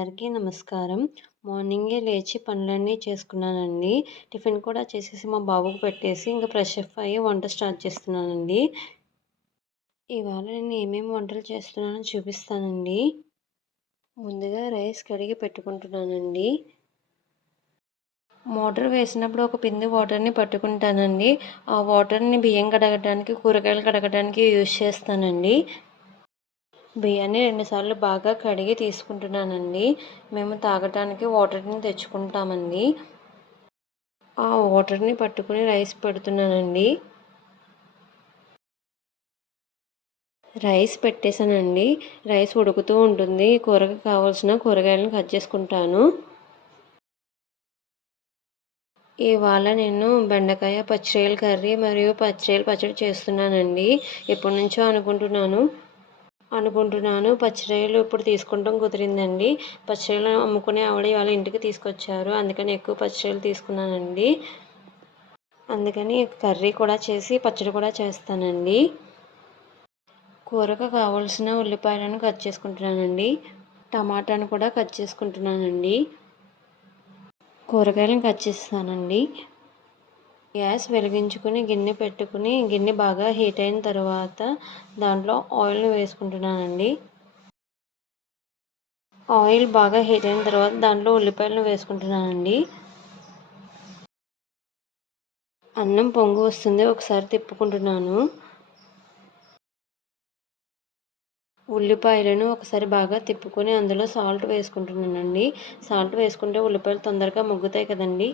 అందరికీ నమస్కారం. మార్నింగే లేచి పనులన్నీ చేసుకున్నానండి. టిఫిన్ కూడా చేసేసి మా బాబుకి పెట్టేసి ఇంక ఫ్రెష్ అప్ అయ్యి వంట స్టార్ట్ చేస్తున్నానండి. ఇవాళ నేను ఏమేమి వంటలు చేస్తున్నానో చూపిస్తానండి. ముందుగా రైస్ కడిగి పెట్టుకుంటున్నానండి. మోటర్ వేసినప్పుడు ఒక బిందె వాటర్‌ని పట్టుకుంటానండి. ఆ వాటర్‌ని బియ్యం కడగడానికి, కూరగాయలు కడగడానికి యూజ్ చేస్తానండి. బియ్యాన్ని 2 సార్లు బాగా కడిగి తీసుకుంటున్నానండి. మేము తాగటానికి వాటర్‌ని తెచ్చుకుంటామండి. ఆ వాటర్‌ని పట్టుకొని రైస్ పెడుతున్నానండి. రైస్ పెట్టేసానండి. రైస్ ఉడుకుతూ ఉంటుంది. కూరకు కావాల్సిన కూరగాయలను కట్ చేసుకుంటాను. ఇవాళ నేను బెండకాయ పచ్చిరొయ్యల కర్రీ మరియు పచ్చిరొయ్యల పచ్చడి చేస్తున్నానండి. ఎప్పటినుంచో అనుకుంటున్నాను. పచ్చిరొయ్యలు ఇప్పుడు తీసుకుంటాం కుదిరిందండి. పచ్చిరొయ్యలు అమ్ముకునే ఆవిడ ఇవాళ ఇంటికి తీసుకొచ్చారు. అందుకని ఎక్కువ పచ్చిరొయ్యలు తీసుకున్నానండి. అందుకని కర్రీ కూడా చేసి పచ్చడి కూడా చేస్తానండి. కూరకు కావాల్సిన ఉల్లిపాయలను కట్ చేసుకుంటున్నానండి. టమాటాను కూడా కట్ చేసుకుంటున్నానండి. కూరగాయలను కట్ చేస్తానండి. గ్యాస్ వెలిగించుకుని గిన్నె పెట్టుకుని గిన్నె బాగా హీట్ అయిన తర్వాత దాంట్లో ఆయిల్‌ని వేసుకుంటున్నానండి. ఆయిల్ బాగా హీట్ అయిన తర్వాత దాంట్లో ఉల్లిపాయలను వేసుకుంటున్నానండి. అన్నం పొంగు వస్తుంది. ఒకసారి తిప్పుకుంటున్నాను. ఉల్లిపాయలను ఒకసారి బాగా తిప్పుకొని అందులో సాల్ట్ వేసుకుంటున్నానండి. సాల్ట్ వేసుకుంటే ఉల్లిపాయలు తొందరగా మగ్గుతాయి కదండీ!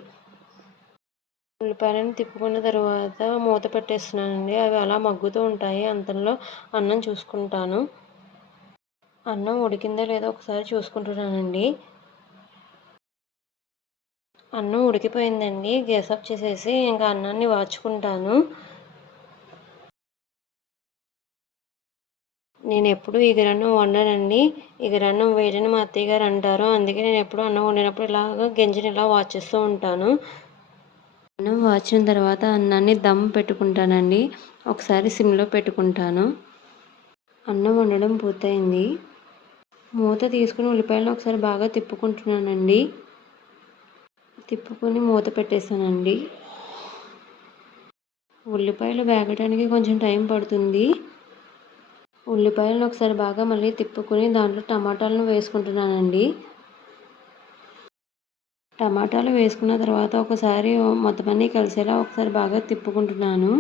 ఉల్లిపాయలను తిప్పుకున్న తర్వాత మూత పెట్టేస్తున్నానండి. అవి అలా మగ్గుతూ ఉంటాయి. అంతలో అన్నం చూసుకుంటాను. అన్నం ఉడికిందో లేదో ఒకసారి చూసుకుంటున్నానండి. అన్నం ఉడికిపోయిందండి. గ్యాస్ ఆఫ్ చేసేసి ఇంకా అన్నాన్ని వార్చుకుంటాను. నేను ఎప్పుడూ ఎగురన్నం వండనండి. ఎగురన్నం వేయరని మా అత్తయ్య గారు అంటారు. అందుకే నేను ఎప్పుడూ అన్నం వండినప్పుడు ఇలాగ గెంజిని ఇలా వార్చేస్తూ ఉంటాను. అన్నం వార్చిన తర్వాత అన్నాన్ని దమ్ పెట్టుకుంటానండి. ఒకసారి సిమ్‌లో పెట్టుకుంటాను. అన్నం వండడం పూర్తయింది. మూత తీసుకుని ఉల్లిపాయలను ఒకసారి బాగా తిప్పుకుంటున్నానండి. తిప్పుకొని మూత పెట్టేసానండి. ఉల్లిపాయలు వేగడానికి కొంచెం టైం పడుతుంది. ఉల్లిపాయలను ఒకసారి బాగా మళ్ళీ తిప్పుకొని దాంట్లో టమాటాలను వేసుకుంటున్నానండి. టమాటాలు వేసుకున్న తర్వాత ఒకసారి మొత్తం అన్నీ కలిసేలా ఒకసారి బాగా తిప్పుకుంటున్నాను.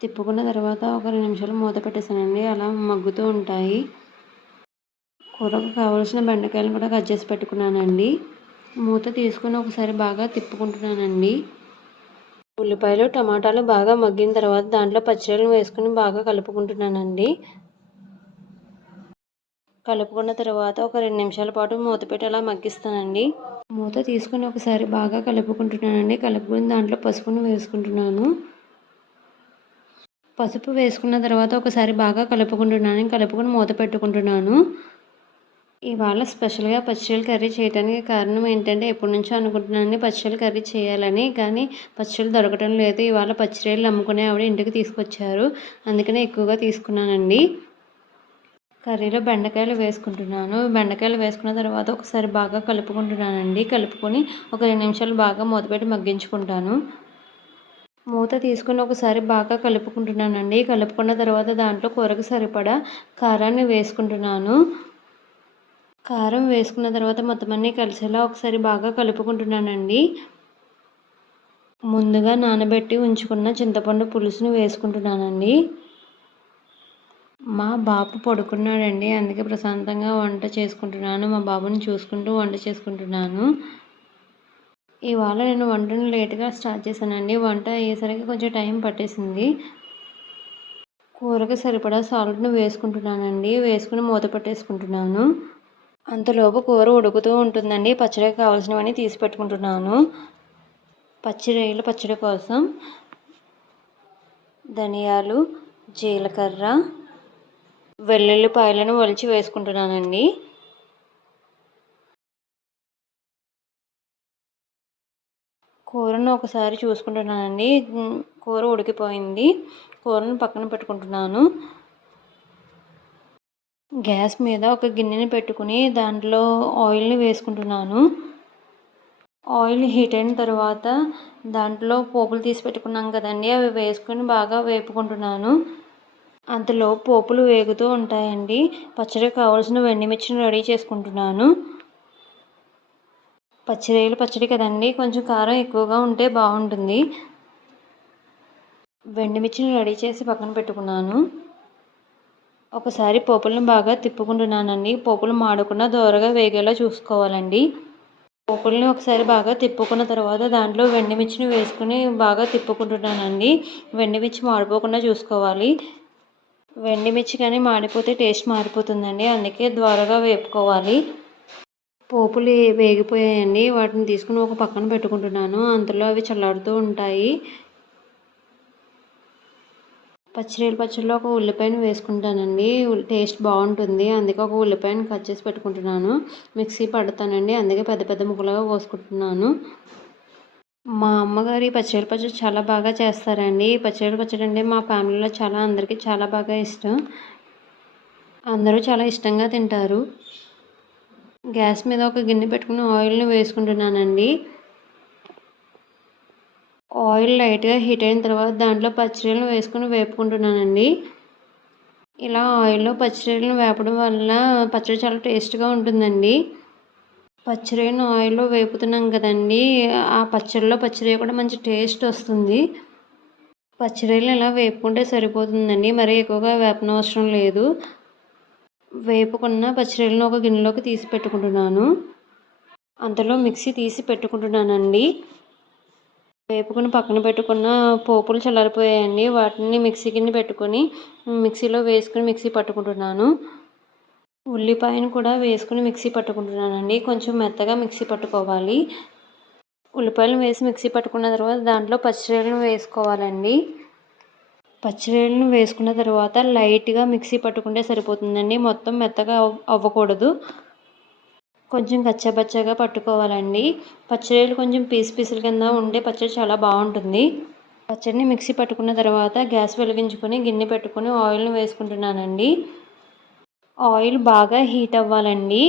తిప్పుకున్న తర్వాత ఒక 2 నిమిషాలు మూత పెట్టేసానండి. అలా మగ్గుతూ ఉంటాయి. కూరకు కావాల్సిన బెండకాయలను కూడా కట్ చేసి పెట్టుకున్నానండి. మూత తీసుకొని ఒకసారి బాగా తిప్పుకుంటున్నానండి. ఉల్లిపాయలు, టమాటాలు బాగా మగ్గిన తర్వాత దాంట్లో పచ్చిరొయ్యలను వేసుకొని బాగా కలుపుకుంటున్నానండి. కలుపుకున్న తర్వాత ఒక 2 నిమిషాల పాటు మూత పెట్టి అలా మగ్గిస్తానండి. మూత తీసుకొని ఒకసారి బాగా కలుపుకుంటున్నానండి. కలుపుకొని దాంట్లో పసుపును వేసుకుంటున్నాను. పసుపు వేసుకున్న తర్వాత ఒకసారి బాగా కలుపుకొని మూత పెట్టుకుంటున్నాను. ఇవాళ స్పెషల్‌గా పచ్చిరొయ్యల కర్రీ చేయడానికి కారణం ఏంటంటే ఎప్పటినుంచో అనుకుంటున్నానండి పచ్చిరొయ్యల కర్రీ చేయాలని. కానీ పచ్చిరొయ్యలు దొరకటం లేదు. ఇవాళ పచ్చిరొయ్యలు అమ్ముకునే ఆవిడ ఇంటికి తీసుకొచ్చారు. అందుకనే ఎక్కువగా తీసుకున్నానండి. కర్రీలో బెండకాయలు వేసుకుంటున్నాను. బెండకాయలు వేసుకున్న తర్వాత ఒకసారి బాగా కలుపుకుంటున్నానండి. కలుపుకొని ఒక 2 నిమిషాలు బాగా మూతపెట్టి మగ్గించుకుంటాను. మూత తీసుకొని ఒకసారి బాగా కలుపుకుంటున్నానండి. కలుపుకున్న తర్వాత దాంట్లో కూరకు సరిపడా కారాన్ని వేసుకుంటున్నాను. కారం వేసుకున్న తర్వాత మొత్తం అన్నీ కలిసేలా ఒకసారి బాగా కలుపుకుంటున్నానండి. ముందుగా నానబెట్టి ఉంచుకున్న చింతపండు పులుసుని వేసుకుంటున్నానండి. మా బాబు పడుకున్నాడండి. అందుకే ప్రశాంతంగా వంట చేసుకుంటున్నాను. మా బాబుని చూసుకుంటూ వంట చేసుకుంటున్నాను. ఇవాళ నేను వంటను లేట్‌గా స్టార్ట్ చేశానండి. వంట అయ్యేసరికి కొంచెం టైం పట్టేసింది. కూరకు సరిపడా సాల్ట్‌ని వేసుకుంటున్నానండి. వేసుకొని మూత పెట్టేసుకుంటున్నాను. అంతలోపు కూర ఉడుకుతూ ఉంటుందండి. పచ్చడికి కావాల్సినవన్నీ తీసి పెట్టుకుంటున్నాను. రొయ్యల పచ్చడి కోసం ధనియాలు, జీలకర్ర, వెల్లుల్లిపాయలను ఒలిచి వేసుకుంటున్నానండి. కూరను ఒకసారి చూసుకుంటున్నానండి. కూర ఉడికిపోయింది. కూరను పక్కన పెట్టుకుంటున్నాను. గ్యాస్ మీద ఒక గిన్నెని పెట్టుకుని దాంట్లో ఆయిల్ని వేసుకుంటున్నాను. ఆయిల్ హీట్ అయిన తర్వాత దాంట్లో పోపులు తీసి పెట్టుకున్నాం కదండి, అవి వేసుకొని బాగా వేపుకుంటున్నాను. అంతలో పోపులు వేగుతూ ఉంటాయండి. పచ్చడికి కావాల్సిన వెండిమిర్చిని రెడీ చేసుకుంటున్నాను. పచ్చి కదండి, కొంచెం కారం ఎక్కువగా ఉంటే బాగుంటుంది. వెండిమిర్చిని రెడీ చేసి పక్కన పెట్టుకున్నాను. ఒకసారి పోపులను బాగా తిప్పుకుంటున్నానండి. పోపులు మాడకుండా దోరగా వేగేలా చూసుకోవాలండి. పోపుల్ని ఒకసారి బాగా తిప్పుకున్న తర్వాత దాంట్లో వెండిమిర్చిని వేసుకుని బాగా తిప్పుకుంటున్నానండి. వెండిమిర్చి మాడిపోకుండా చూసుకోవాలి. వెండిమిర్చి కానీ మాడిపోతే టేస్ట్ మారిపోతుందండి, అందుకే దోరగా వేపుకోవాలి. పోపులు వేగిపోయాయండి. వాటిని తీసుకుని ఒక పక్కన పెట్టుకుంటున్నాను. అంతలో అవి చల్లారుతూ ఉంటాయి. పచ్చడిలో ఒక ఉల్లిపాయను వేసుకుంటానండి. టేస్ట్ బాగుంటుంది, అందుకే ఒక ఉల్లిపాయను కట్ చేసి పెట్టుకుంటున్నాను. మిక్సీ పడతానండి, అందుకే పెద్ద పెద్ద ముక్కలుగా కోసుకుంటున్నాను. మా అమ్మగారు ఈ పచ్చడి చాలా బాగా చేస్తారండి. పచ్చడి అంటే మా ఫ్యామిలీలో అందరికీ చాలా బాగా ఇష్టం. అందరూ చాలా ఇష్టంగా తింటారు. గ్యాస్ మీద ఒక గిన్నె పెట్టుకుని ఆయిల్ని వేసుకుంటున్నానండి. ఆయిల్ లైట్గా హీట్ అయిన తర్వాత దాంట్లో పచ్చిరొయ్యలను వేసుకొని వేపుకుంటున్నానండి. ఇలా ఆయిల్లో పచ్చిరొయ్యలను వేపడం వల్ల పచ్చడి చాలా టేస్ట్గా ఉంటుందండి. పచ్చిరొయ్యలను ఆయిల్లో వేపుతున్నాం కదండి, ఆ పచ్చడిలో కూడా మంచి టేస్ట్ వస్తుంది. పచ్చిరొయ్యలను ఇలా వేపుకుంటే సరిపోతుందండి, మరీ ఎక్కువగా వేపనవసరం లేదు. వేపుకున్న పచ్చిరొయ్యలను ఒక గిన్నెలోకి తీసి పెట్టుకుంటున్నాను. అంతలో మిక్సీ తీసి పెట్టుకుంటున్నానండి. వేపుకుని పక్కన పెట్టుకున్న పోపులు చల్లారిపోయాయండి. వాటిని మిక్సీ గిన్నె పెట్టుకొని మిక్సీలో వేసుకుని మిక్సీ పట్టుకుంటున్నాను. ఉల్లిపాయను కూడా వేసుకుని మిక్సీ పట్టుకుంటున్నానండి. కొంచెం మెత్తగా మిక్సీ పట్టుకోవాలి. ఉల్లిపాయలను వేసి మిక్సీ పట్టుకున్న తర్వాత దాంట్లో పచ్చిరొయ్యలను వేసుకోవాలండి. పచ్చిరొయ్యలను వేసుకున్న తర్వాత లైట్గా మిక్సీ పట్టుకుంటే సరిపోతుందండి, మొత్తం మెత్తగా అవ్వకూడదు. కొంచెం కచ్చాపచ్చాగా పట్టుకోవాలండి. పచ్చిరొయ్యలు కొంచెం పీసుల కింద ఉంటే పచ్చడి చాలా బాగుంటుంది. పచ్చడిని మిక్సీ పట్టుకున్న తర్వాత గ్యాస్ వెలిగించుకొని గిన్నె పెట్టుకొని ఆయిల్ని వేసుకుంటున్నానండి. ఆయిల్ బాగా హీట్ అవ్వాలండి.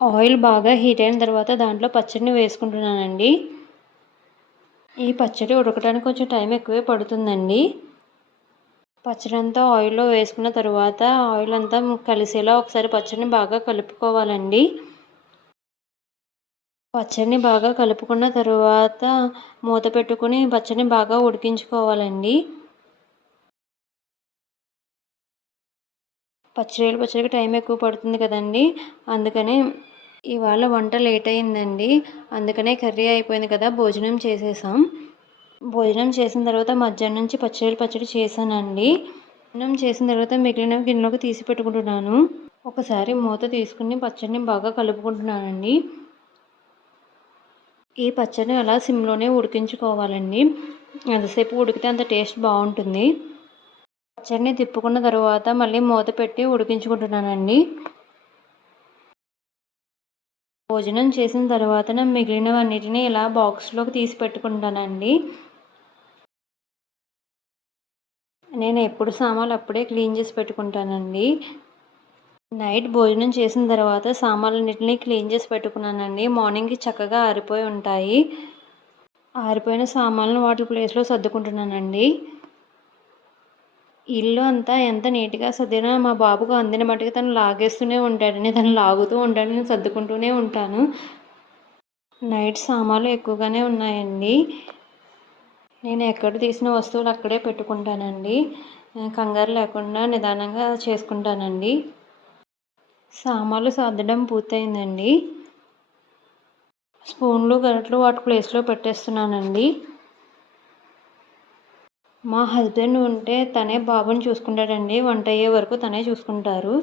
ఆయిల్ బాగా హీట్ అయిన తర్వాత దాంట్లో పచ్చడిని వేసుకుంటున్నానండి. ఈ పచ్చడి ఉడకడానికి కొంచెం టైం ఎక్కువే పడుతుందండి. పచ్చడి అంతా ఆయిల్లో వేసుకున్న తర్వాత ఆయిల్ అంతా కలిసేలా ఒకసారి పచ్చడిని బాగా కలుపుకోవాలండి. పచ్చడిని బాగా కలుపుకున్న తర్వాత మూత పెట్టుకుని పచ్చడిని బాగా ఉడికించుకోవాలండి. పచ్చడికి టైం ఎక్కువ పడుతుంది కదండి, అందుకని ఇవాళ వంట లేట్ అయిందండి. అందుకనే కర్రీ అయిపోయింది కదా, భోజనం చేసేసాం. భోజనం చేసిన తర్వాత మధ్యాహ్నం నుంచి పచ్చడి చేశానండి. భోజనం చేసిన తర్వాత మిగిలిన గిన్నెలోకి తీసి పెట్టుకుంటున్నాను. ఒకసారి మూత తీసుకుని పచ్చడిని బాగా కలుపుకుంటున్నానండి. ఈ పచ్చడిని అలా సిమ్లోనే ఉడికించుకోవాలండి. ఎంతసేపు ఉడికితే అంత టేస్ట్ బాగుంటుంది. పచ్చడిని తిప్పుకున్న తర్వాత మళ్ళీ మూత పెట్టి ఉడికించుకుంటున్నానండి. భోజనం చేసిన తర్వాత మిగిలినవన్నిటిని ఇలా బాక్స్లోకి తీసి పెట్టుకుంటానండి. నేను ఎప్పుడు సామాన్లు అప్పుడే క్లీన్ చేసి పెట్టుకుంటానండి. నైట్ భోజనం చేసిన తర్వాత సామాన్లన్నిటిని క్లీన్ చేసి పెట్టుకున్నానండి. మార్నింగ్కి చక్కగా ఆరిపోయి ఉంటాయి. ఆరిపోయిన సామాన్లను వాటి ప్లేస్లో సర్దుకుంటున్నానండి. ఇల్లు అంతా ఎంత నీట్గా సర్దినా మా బాబుకు అందిన మట్టుకు తను లాగేస్తూనే ఉంటాడండి. తను లాగుతూ ఉంటాడు, నేను సర్దుకుంటూనే ఉంటాను. నైట్ సామాన్లు ఎక్కువగానే ఉన్నాయండి. నేను ఎక్కడ తీసిన వస్తువులు అక్కడే పెట్టుకుంటానండి. కంగారు లేకుండా నిదానంగా చేసుకుంటానండి. సామాన్లు సర్దడం పూర్తయిందండి. స్పూన్లు గరిటెలు వాటి ప్లేస్లో పెట్టేస్తున్నానండి. మా హస్బెండ్ ఉంటే తనే బాబుని చూసుకుంటాడండి. వంట అయ్యే వరకు తనే చూసుకుంటారు.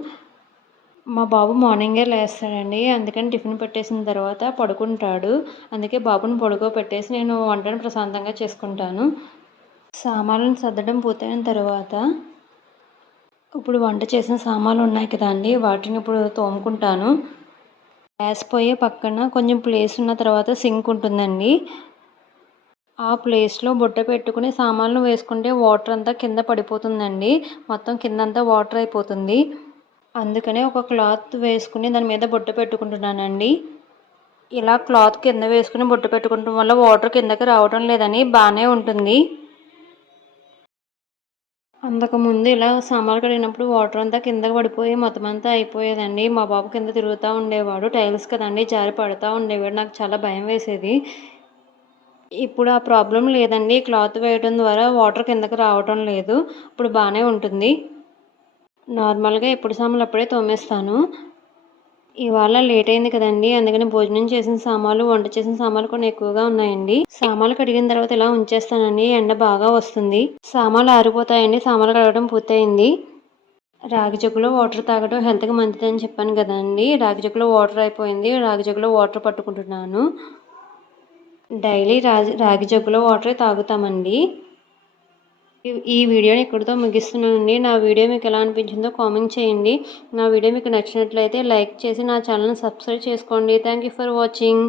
మా బాబు మార్నింగే లేస్తాడండి, అందుకని టిఫిన్ పెట్టేసిన తర్వాత పడుకుంటాడు. అందుకే బాబుని పడుకోబెట్టేసి నేను వంటను ప్రశాంతంగా చేసుకుంటాను. సామాన్లను సర్దడం పూర్తయిన తర్వాత ఇప్పుడు వంట చేసిన సామాన్లు ఉన్నాయి కదండి, వాటిని ఇప్పుడు తోముకుంటాను. గ్యాస్ పొయ్యి పక్కన కొంచెం ప్లేస్ ఉన్న తర్వాత సింక్ ఉంటుందండి. ఆ ప్లేస్లో బుట్ట పెట్టుకుని సామాన్లు వేసుకుంటే వాటర్ అంతా కింద పడిపోతుందండి. మొత్తం కిందంతా వాటర్ అయిపోతుంది. అందుకనే ఒక క్లాత్ వేసుకుని దాని మీద బుట్ట పెట్టుకుంటున్నానండి. ఇలా క్లాత్ కింద వేసుకుని బుట్ట పెట్టుకోవడం వల్ల వాటర్ కిందకి రావడం లేదని బాగానే ఉంటుంది. అంతకుముందు ఇలా సామాన్లు కడిగినప్పుడు వాటర్ అంతా కిందకి పడిపోయి మొత్తం అంతా అయిపోయేదండి. మా బాబు కింద తిరుగుతూ ఉండేవాడు. టైల్స్ కదండి, జారి పడుతూ ఉండేవాడు. నాకు చాలా భయం వేసేది. ఇప్పుడు ఆ ప్రాబ్లం లేదండి. క్లాత్ వేయడం ద్వారా వాటర్ కిందకి రావటం లేదు. ఇప్పుడు బాగానే ఉంటుంది. నార్మల్గా ఎప్పుడు సామాన్లు అప్పుడే తోమేస్తాను. ఇవాళ లేట్ అయింది కదండి, అందుకని భోజనం చేసిన సామాన్లు, వంట చేసిన సామాన్లు కొన్ని ఎక్కువగా ఉన్నాయండి. సామాన్లు కడిగిన తర్వాత ఇలా ఉంచేస్తానండి. ఎండ బాగా వస్తుంది. సామాన్లు ఆరిపోతాయండి. సామాన్లు కడగడం పూర్తయింది. రాగి జగ్గులో వాటర్ తాగడం హెల్త్కి మంచిదని చెప్పాను కదండి. రాగి జగ్గులో వాటర్ అయిపోయింది. రాగి జగ్గులో వాటర్ పట్టుకుంటున్నాను. డైలీ రాగి జగ్గులో వాటరే తాగుతామండి. ఈ వీడియోని ఇక్కడితో ముగిస్తున్నానండి. నా వీడియో మీకు ఎలా అనిపించిందో కామెంట్ చేయండి. నా వీడియో మీకు నచ్చినట్లయితే లైక్ చేసి నా ఛానల్ని సబ్స్క్రైబ్ చేసుకోండి. Thank you for watching.